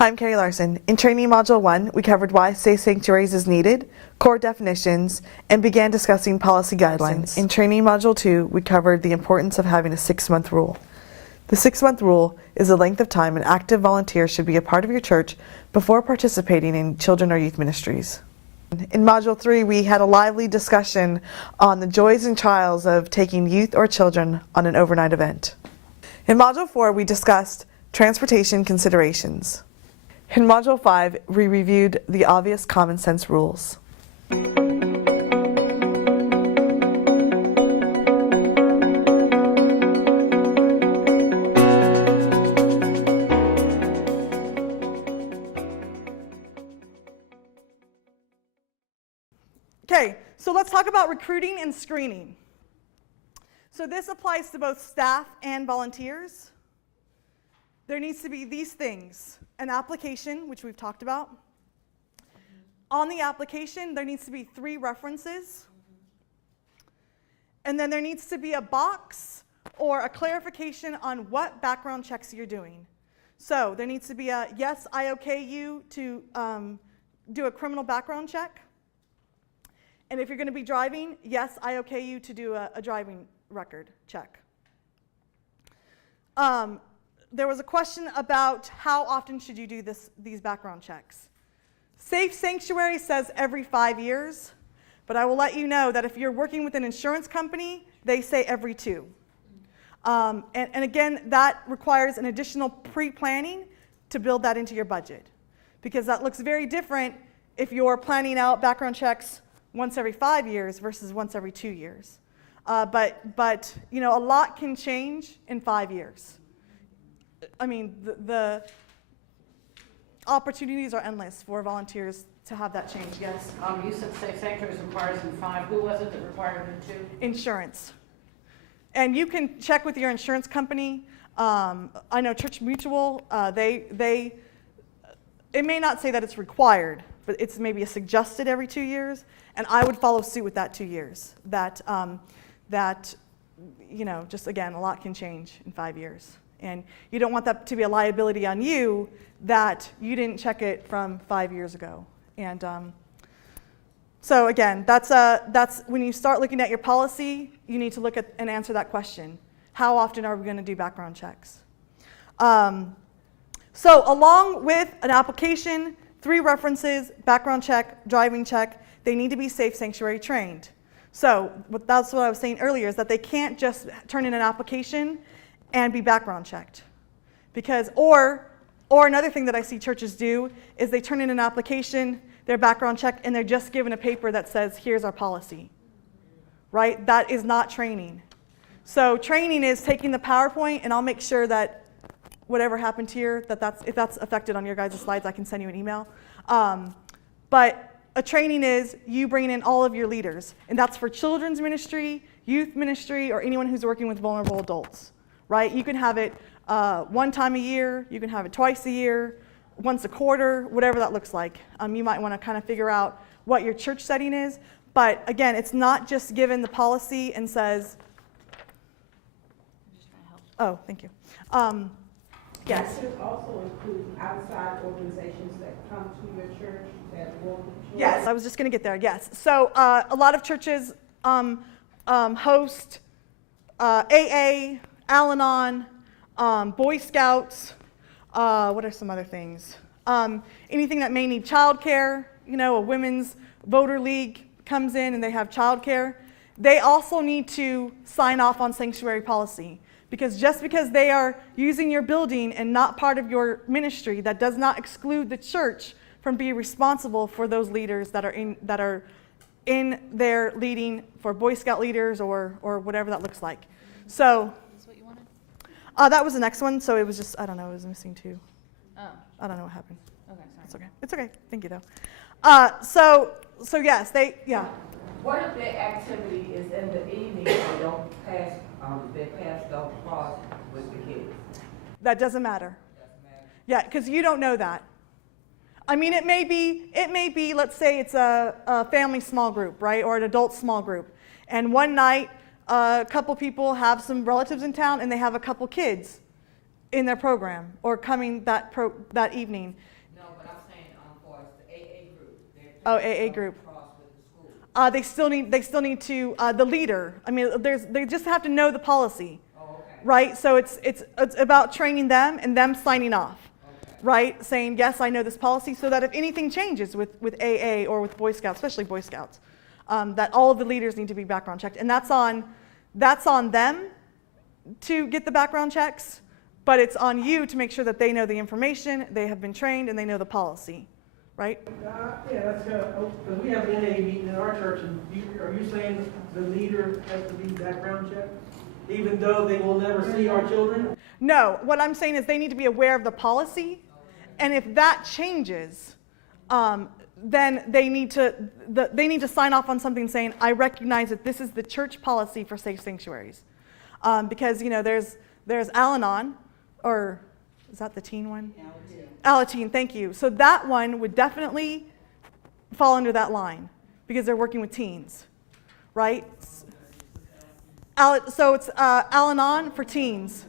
Hi, I'm Carrie Larson. In Training Module 1, we covered why Safe Sanctuaries is needed, core definitions, and began discussing policy guidelines. In Training Module 2, we covered the importance of having a 6-month rule. The 6-month rule is the length of time an active volunteer should be a part of your church before participating in children or youth ministries. In Module 3, we had a lively discussion on the joys and trials of taking youth or children on an overnight event. In Module 4, we discussed transportation considerations. In Module 5, we reviewed the obvious common sense rules. Okay, so let's talk about recruiting and screening. So this applies to both staff and volunteers. There needs to be these things. An application, which we've talked about. On the application, there needs to be 3 references. And then there needs to be a box or a clarification on what background checks you're doing. So there needs to be a, yes, I okay you to do a criminal background check. And if you're going to be driving, yes, I okay you to do a driving record check. There was a question about how often should you do these background checks. Safe Sanctuary says every 5 years, but I will let you know that if you're working with an insurance company, they say every 2. And again, that requires an additional pre-planning to build that into your budget, because that looks very different if you're planning out background checks once every 5 years versus once every 2 years. But you know, a lot can change in 5 years. I mean, the opportunities are endless for volunteers to have that change. Yes? You said Safe Sanctuaries requires in 5. Who was it that required in 2? Insurance. And you can check with your insurance company. I know Church Mutual, it may not say that it's required, but it's maybe a suggested every 2 years. And I would follow suit with that 2 years. That you know, just again, a lot can change in 5 years. And you don't want that to be a liability on you that you didn't check it from 5 years ago. And so again, that's when you start looking at your policy, you need to look at and answer that question. How often are we going to do background checks? So along with an application, 3 references, background check, driving check, they need to be Safe Sanctuary trained. So that's what I was saying earlier, is that they can't just turn in an application and be background checked. Because, or another thing that I see churches do is they turn in an application, their background check, and they're just given a paper that says, here's our policy. Right? That is not training. So training is taking the PowerPoint, and I'll make sure that whatever happened here, if that's affected on your guys' slides, I can send you an email. But a training is you bringing in all of your leaders, and that's for children's ministry, youth ministry, or anyone who's working with vulnerable adults. Right? You can have it 1 time a year, you can have it twice a year, once a quarter, whatever that looks like. You might want to kind of figure out what your church setting is. But again, it's not just given the policy and says, I'm just trying to help. Oh, thank you. Yes. Does it also include outside organizations that come to your church that work with children? Yes, I was just going to get there, yes. So a lot of churches host AA, Al-Anon, Boy Scouts, what are some other things? Anything that may need childcare, you know, a women's voter league comes in and they have childcare. They also need to sign off on sanctuary policy, because just because they are using your building and not part of your ministry, that does not exclude the church from being responsible for those leaders that are in there leading for Boy Scout leaders or whatever that looks like. So. That was the next one, so it was just, I don't know, it was missing 2. Oh. I don't know what happened. Okay, sorry. It's okay. It's okay. Thank you, though. So yes, yeah. What if their activity is in the evening and don't pass, their paths don't cross with the kids? That doesn't matter. Yeah, because you don't know that. I mean, it may be, let's say it's a family small group, right, or an adult small group. And one night, a couple people have some relatives in town and they have a couple kids. in their program or coming that evening. No, but I'm saying, for the AA group. Oh, AA group. Cross with the school. They still need to, the leader. I mean, they just have to know the policy, Oh, okay. right? So it's about training them and them signing off, Okay. right? Saying, yes, I know this policy, so that if anything changes with AA or with Boy Scouts, especially Boy Scouts, that all of the leaders need to be background checked. And that's on them to get the background checks, but it's on you to make sure that they know the information, they have been trained, and they know the policy, right? Yeah, that's because we have an NA meeting in our church, and are you saying the leader has to be background checked, even though they will never see our children? No, what I'm saying is they need to be aware of the policy, and if that changes, then they need to sign off on something saying, I recognize that this is the church policy for safe sanctuaries. Because, there's Al-Anon, or is that the teen one? Al-Teen, thank you. So that one would definitely fall under that line because they're working with teens, right? So it's Al-Anon for teens,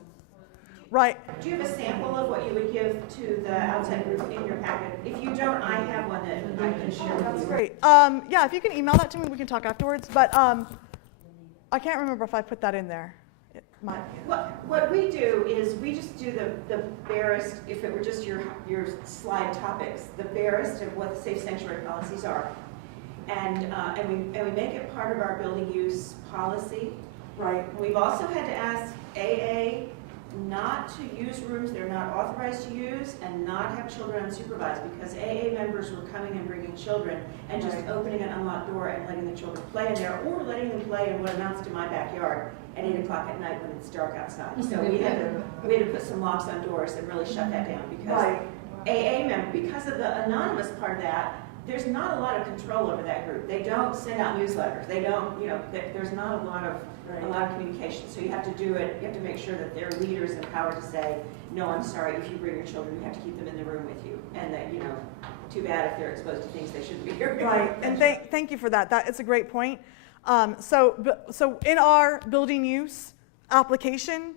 right? Do you have a sample of what you would give to the outside group in your packet? If you don't, I have one that I can share with you. That's great. Yeah, if you can email that to me, we can talk afterwards. But I can't remember if I put that in there. What we do is we just do the barest, if it were just your slide topics, the barest of what the safe sanctuary policies are. And we make it part of our building use policy. Right. We've also had to ask AA not to use rooms they're not authorized to use and not have children unsupervised, because AA members were coming and bringing children and just opening an unlocked door and letting the children play in there, or letting them play in what amounts to my backyard at 8 o'clock at night when it's dark outside. So we had to put some locks on doors and really shut that down, because AA member, because of the anonymous part of that, there's not a lot of control over that group. They don't send out newsletters. They don't, there's not a lot of communication. So you have to do it, you have to make sure that their leaders empowered to say, no, I'm sorry, if you bring your children, you have to keep them in the room with you. And that, too bad if they're exposed to things they shouldn't be here. Right, and thank you for that. It's a great point. So in our building use application,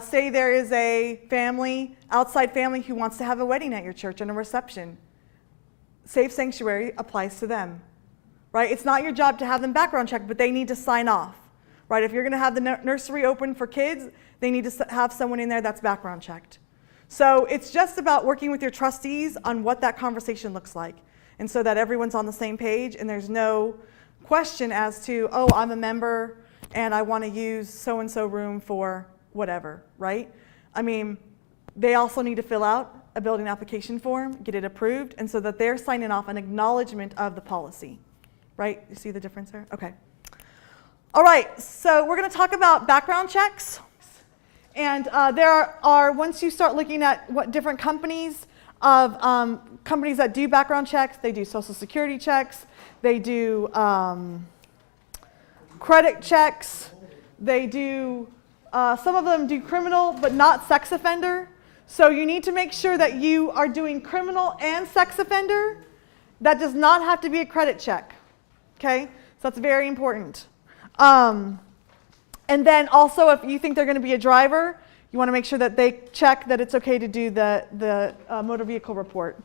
say there is a outside family who wants to have a wedding at your church and a reception. Safe Sanctuary applies to them, right? It's not your job to have them background checked, but they need to sign off, right? If you're going to have the nursery open for kids, they need to have someone in there that's background checked. So it's just about working with your trustees on what that conversation looks like, and so that everyone's on the same page and there's no question as to, oh, I'm a member and I want to use so-and-so room for whatever, right? I mean, they also need to fill out a building application form, get it approved, and so that they're signing off an acknowledgement of the policy, right? You see the difference there? Okay. All right, so we're going to talk about background checks. And there are, once you start looking at what different companies that do background checks, they do Social Security checks, they do credit checks, they do, some of them do criminal, but not sex offender. So you need to make sure that you are doing criminal and sex offender. That does not have to be a credit check, okay? So that's very important. And then also, if you think they're going to be a driver, you want to make sure that they check that it's okay to do the motor vehicle report.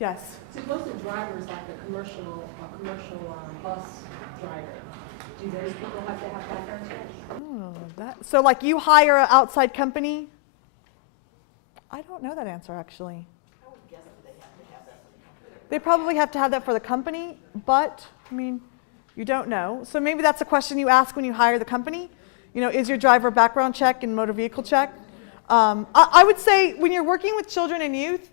Yes? Suppose the driver is like a commercial bus driver. Do those people have to have background checks? So like you hire an outside company? I don't know that answer actually. I would guess that they have to have that. They probably have to have that for the company, but I mean, you don't know. So maybe that's a question you ask when you hire the company. Is your driver background check and motor vehicle check? I would say when you're working with children and youth,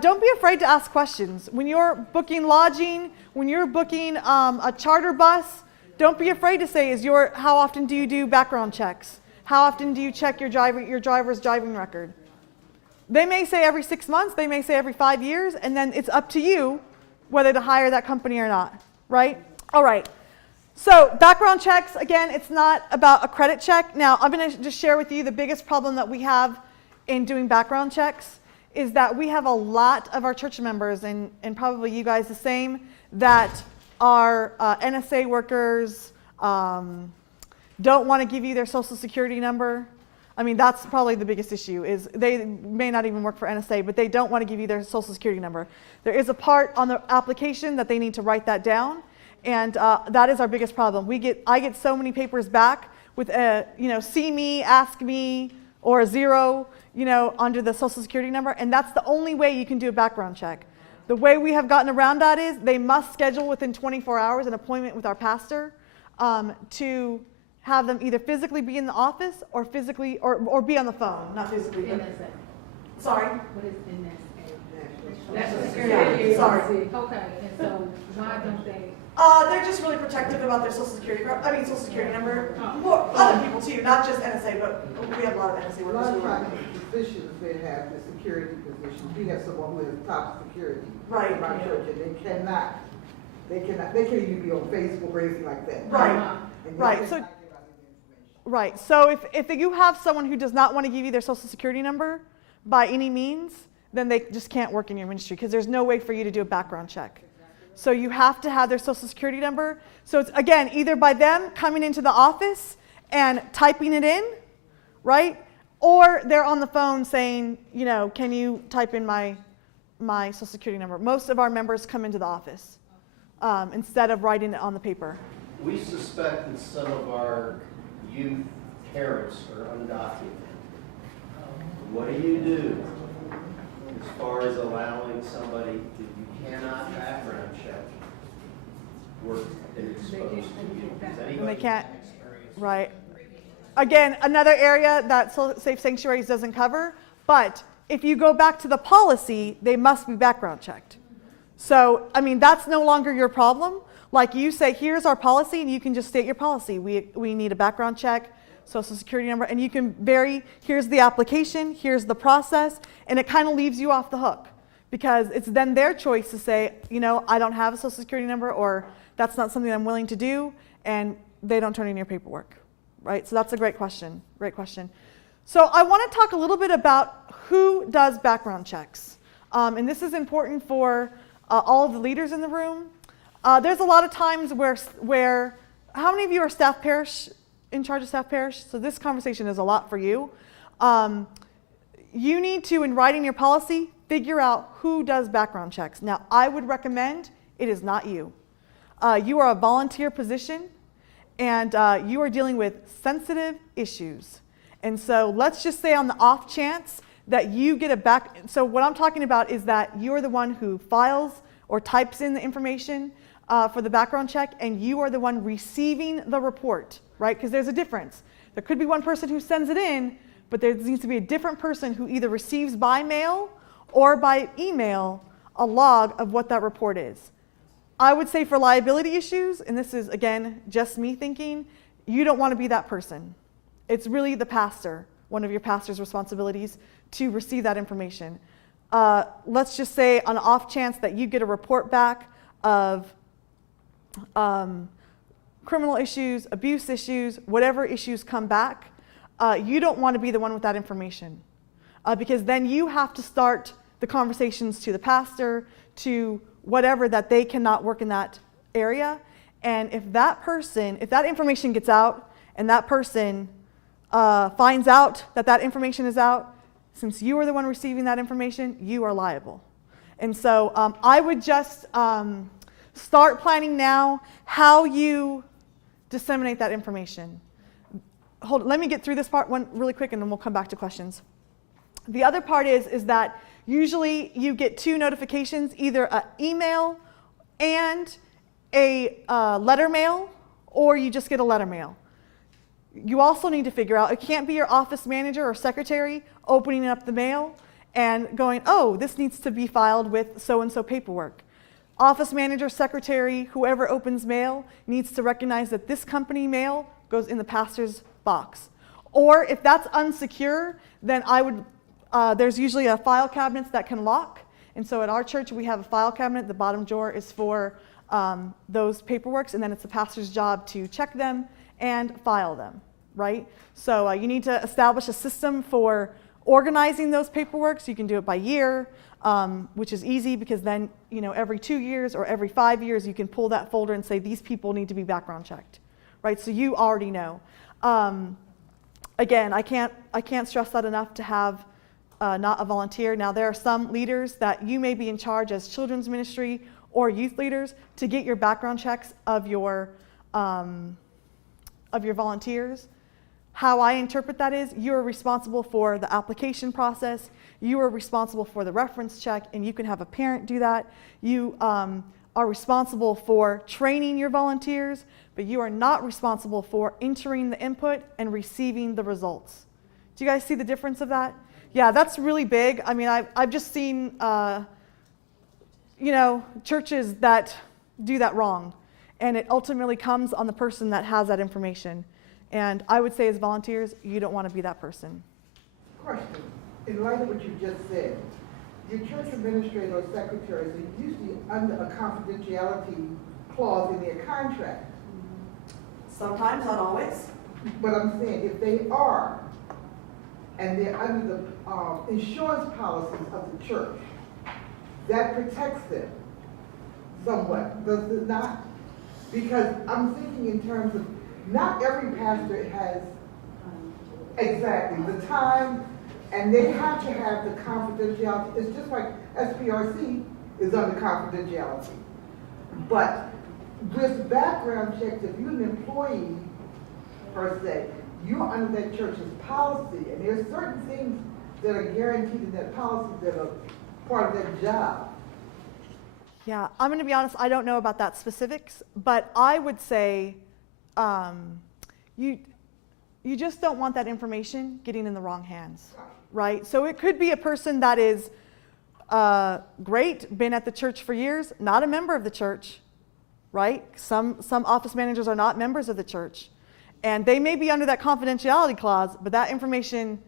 don't be afraid to ask questions. When you're booking lodging, when you're booking a charter bus, don't be afraid to say, how often do you do background checks? How often do you check your driver's driving record? They may say every 6 months, they may say every 5 years, and then it's up to you whether to hire that company or not, right? All right. So background checks, again, it's not about a credit check. Now, I'm going to just share with you the biggest problem that we have in doing background checks is that we have a lot of our church members, and probably you guys the same, that are NSA workers, don't want to give you their social security number. I mean, that's probably the biggest issue, is they may not even work for NSA, but they don't want to give you their social security number. There is a part on the application that they need to write that down, and that is our biggest problem. I get so many papers back with a, see me, ask me, or a 0, under the social security number, and that's the only way you can do a background check. The way we have gotten around that is they must schedule within 24 hours an appointment with our pastor to have them either physically be in the office or physically, or be on the phone, not physically. But, NSA. sorry? What is NSA? National Yeah, Security sorry. Agency. Okay, and so why don't they? They're just really protective about their social security number. More other people too, not just NSA, but we have a lot of NSA A workers lot of who are. times the positions they have, the security positions, we have someone who is top security. Right. In our church, and they can't even be on Facebook or anything like that. Right. And Right, they so- cannot give out any information. Right. So if you have someone who does not want to give you their social security number by any means, then they just can't work in your ministry because there's no way for you to do a background check. So you have to have their social security number. So it's, again, either by them coming into the office and typing it in, right? Or they're on the phone saying, can you type in my social security number? Most of our members come into the office instead of writing it on the paper. We suspect that some of our youth parents are undocumented. What do you do as far as allowing somebody that you cannot background check work and exposed to you? Does anybody can't- experience? Right. Again, another area that Safe Sanctuaries doesn't cover, but if you go back to the policy, they must be background checked. So, that's no longer your problem. Like you say, here's our policy, and you can just state your policy. We need a background check, social security number, and you can here's the application, here's the process, and it kind of leaves you off the hook because it's then their choice to say, I don't have a social security number, or that's not something I'm willing to do, and they don't turn in your paperwork, right? So that's a great question, So I want to talk a little bit about who does background checks. And this is important for all of the leaders in the room. There's a lot of times where how many of you are staff parish, in charge of staff parish? So this conversation is a lot for you. You need to, in writing your policy, figure out who does background checks. Now, I would recommend it is not you. You are a volunteer position, and you are dealing with sensitive issues. And so let's just say on the off chance that you get so what I'm talking about is that you're the one who files or types in the information for the background check, and you are the one receiving the report, right? Because there's a difference. There could be one person who sends it in, but there needs to be a different person who either receives by mail or by email a log of what that report is. I would say for liability issues, and this is, again, just me thinking, you don't want to be that person. It's really the pastor, one of your pastor's responsibilities to receive that information. Let's just say on an off chance that you get a report back of criminal issues, abuse issues, whatever issues come back, you don't want to be the one with that information because then you have to start the conversations to the pastor, to whatever, that they cannot work in that area. And if that information gets out and that person finds out that information is out, since you are the one receiving that information, you are liable. And so I would just start planning now how you disseminate that information. Let me get through this part one really quick, and then we'll come back to questions. The other part is that usually you get 2 notifications, either an email and a letter mail, or you just get a letter mail. You also need to figure out, it can't be your office manager or secretary opening up the mail and going, oh, this needs to be filed with so-and-so paperwork. Office manager, secretary, whoever opens mail needs to recognize that this company mail goes in the pastor's box. Or if that's unsecure, then there's usually a file cabinet that can lock. And so at our church, we have a file cabinet. The bottom drawer is for those paperworks, and then it's the pastor's job to check them and file them, right? So you need to establish a system for organizing those paperwork. So you can do it by year, which is easy because then, every 2 years or every 5 years, you can pull that folder and say, these people need to be background checked, right? So you already know. Again, I can't stress that enough to have not a volunteer. Now, there are some leaders that you may be in charge as children's ministry or youth leaders to get your background checks of your volunteers. How I interpret that is you are responsible for the application process, you are responsible for the reference check, and you can have a parent do that. You are responsible for training your volunteers, but you are not responsible for entering the input and receiving the results. Do you guys see the difference of that? Yeah, that's really big. I mean, I've just seen, churches that do that wrong, and it ultimately comes on the person that has that information. And I would say as volunteers, you don't want to be that person. Question, in light of what you just said, your church administrator or secretaries are usually under a confidentiality clause in their contract. Sometimes, not always. But I'm saying, if they are, and they're under the insurance policies of the church, that protects them somewhat, does it not? Because I'm thinking in terms of, not every pastor has exactly the time, and they have to have the confidentiality. It's just like SPRC is under confidentiality. But with background checks, if you're an employee, per se, you're under that church's policy, and there's certain things that are guaranteed in that policy that are part of that job. Yeah, I'm going to be honest, I don't know about that specifics, but I would say you just don't want that information getting in the wrong hands, right? So it could be a person that is great, been at the church for years, not a member of the church, right? Some office managers are not members of the church, and they may be under that confidentiality clause, but that information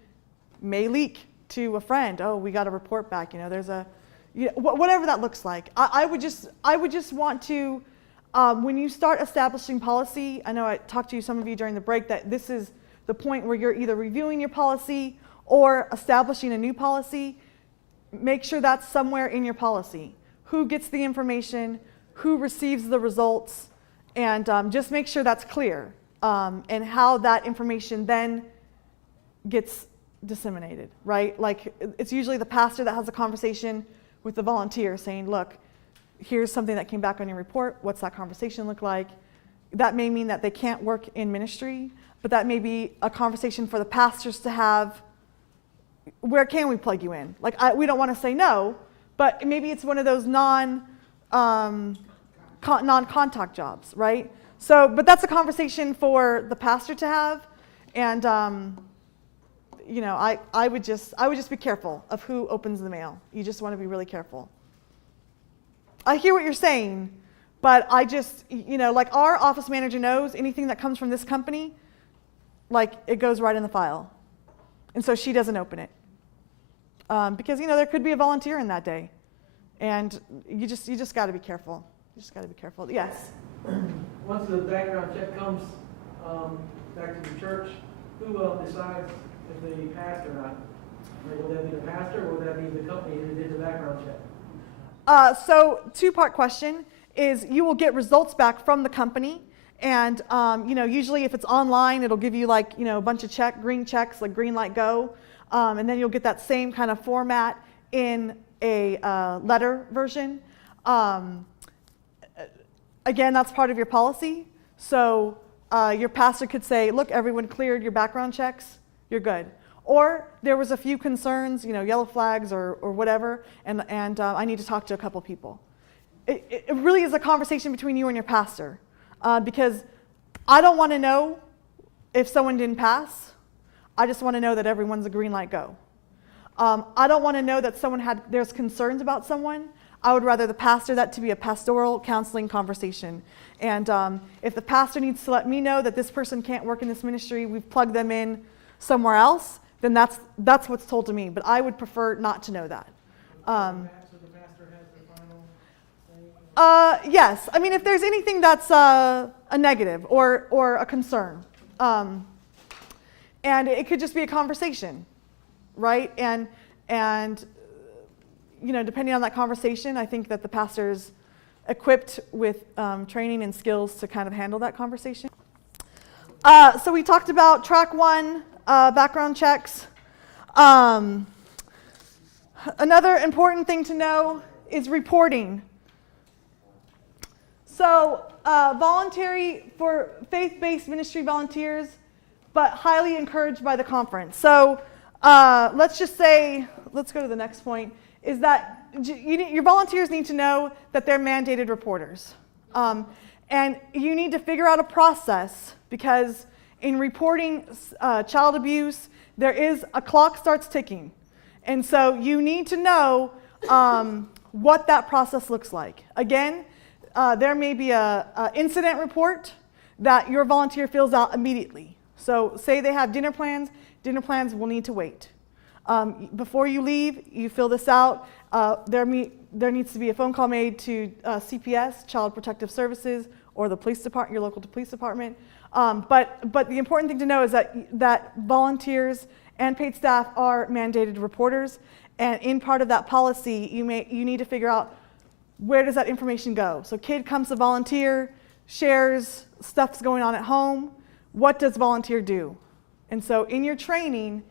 may leak to a friend. Oh, we got a report back. There's a, whatever that looks like. I would just want to. When you start establishing policy, I know I talked to some of you during the break that this is the point where you're either reviewing your policy or establishing a new policy. Make sure that's somewhere in your policy. Who gets the information, who receives the results, and just make sure that's clear, and how that information then gets disseminated, right? Like, it's usually the pastor that has a conversation with the volunteer saying, look, here's something that came back on your report. What's that conversation look like? That may mean that they can't work in ministry, but that may be a conversation for the pastors to have. Where can we plug you in? Like, we don't want to say no, but maybe it's one of those non-contact jobs, right? So, but that's a conversation for the pastor to have, and I would just be careful of who opens the mail. You just want to be really careful. I hear what you're saying, but I just, like our office manager knows anything that comes from this company, like it goes right in the file. And so she doesn't open it. Because, there could be a volunteer in that day. And you just got to be careful. You just got to be careful. Yes? Once the background check comes back to the church, who decides if they passed or not? Will that be the pastor, or will that be the company that did the background check? So two-part question is you will get results back from the company, and usually if it's online, it'll give you a bunch of green checks, like green light go, and then you'll get that same kind of format in a letter version. Again, that's part of your policy. So your pastor could say, look, everyone cleared your background checks, you're good. Or there was a few concerns, yellow flags or whatever, and I need to talk to a couple people. It really is a conversation between you and your pastor, because I don't want to know if someone didn't pass. I just want to know that everyone's a green light go. I don't want to know that there's concerns about someone. I would rather the pastor that to be a pastoral counseling conversation. And if the pastor needs to let me know that this person can't work in this ministry, we've plugged them in somewhere else, then that's what's told to me. But I would prefer not to know that. Yes. I mean, if there's anything that's a negative or a concern, and it could just be a conversation, right? And depending on that conversation, I think that the pastor's equipped with training and skills to kind of handle that conversation. So we talked about track 1, background checks. Another important thing to know is reporting. So voluntary for faith-based ministry volunteers, but highly encouraged by the conference. So let's just say, let's go to the next point, is that your volunteers need to know that they're mandated reporters. And you need to figure out a process, because in reporting child abuse, there is a clock starts ticking. And so you need to know what that process looks like. Again, there may be an incident report that your volunteer fills out immediately. So say they have dinner plans will need to wait. Before you leave, you fill this out. There needs to be a phone call made to CPS, Child Protective Services, or the police department, your local police department. But the important thing to know is that volunteers and paid staff are mandated reporters, and in part of that policy, you need to figure out where does that information go. So kid comes to volunteer, shares stuff's going on at home. What does volunteer do? And so in your training,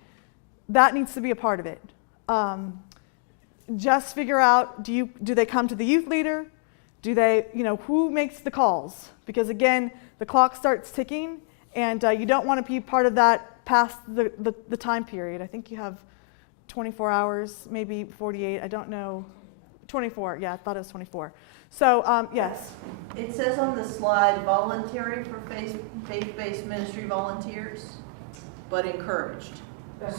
that needs to be a part of it. Just figure out, do they come to the youth leader? Do they, who makes the calls? Because again, the clock starts ticking, and you don't want to be part of that past the time period. I think you have 24 hours, maybe 48, I don't know. 24, yeah, I thought it was 24. So, yes. It says on the slide, voluntary for faith-based ministry volunteers, but encouraged.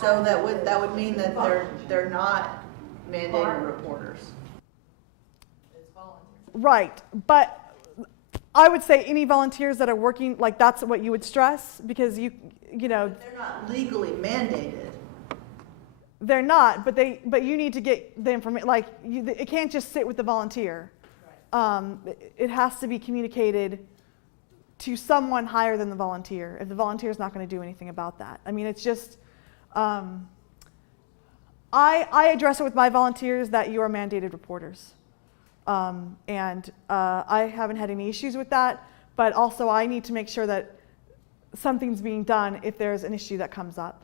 So that would mean that they're not mandated reporters. It's voluntary. Right, but I would say any volunteers that are working, like that's what you would stress, because you know. But they're not legally mandated. They're not, but you need to get the information. Like it can't just sit with the volunteer. Right. It has to be communicated to someone higher than the volunteer. If the volunteer is not going to do anything about that, I mean, it's just. I address it with my volunteers that you are mandated reporters, and I haven't had any issues with that. But also, I need to make sure that something's being done if there's an issue that comes up.